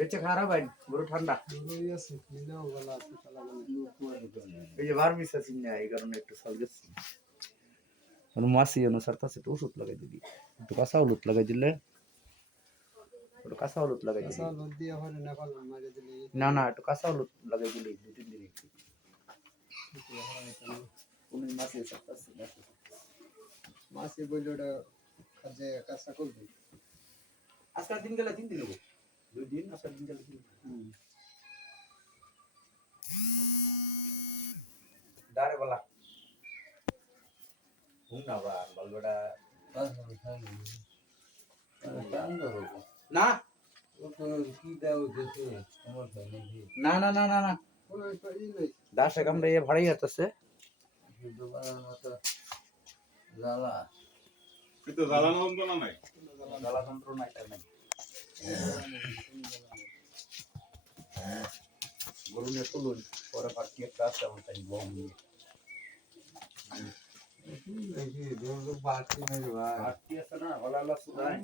বেচে খারাপ ভাই গরু ঠান্ডা এই যে বার মিস আছে না এই কারণে একটু সাল গেছে মাসি অনুসার কাছে একটু ওষুধ লাগাই দিবি একটু কাঁচা হলুদ লাগাই দিলে একটু কাঁচা হলুদ লাগাই দিলে না না একটু কাঁচা হলুদ লাগাই দিলে 2-3 দিন একটু কোন মাসি আছে মাসি বলল ওটা কাজে কাঁচা করবে আজকাল দিন গেলে 3 দিন নেবো 2 দিন আজকাল দিন গেলে 3 দিন দাঁড়ে বলা হুম না বা বলবড়া না না না না না না দাসে কামড়ে ভাড়াই হতেছে কিন্তু জ্বালা যন্ত্রণা নাই জ্বালা যন্ত্রণা এটা নাই গরুনে তুলুন পরে পার্টি একটা আছে আমার তাই বম নিয়ে পার্টি আছে না হলালা সুদাই